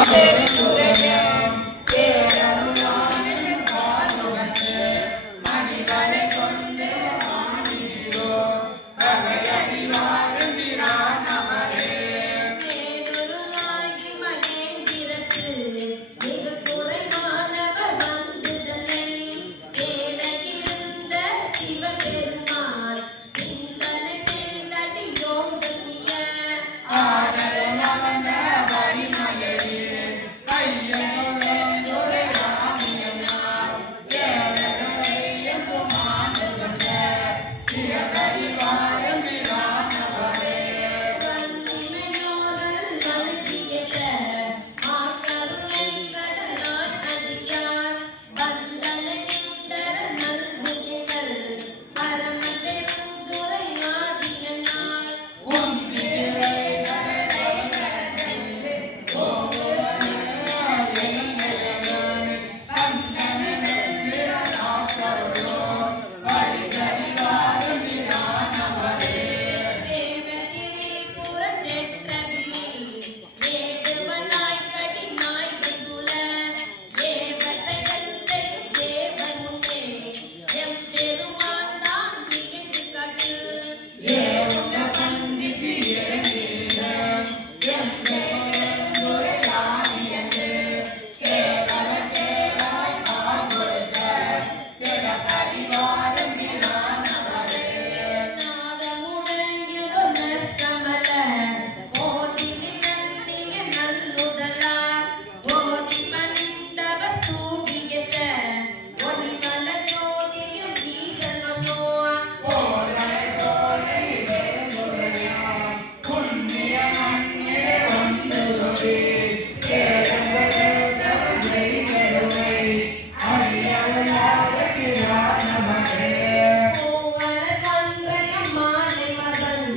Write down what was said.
Aleluya.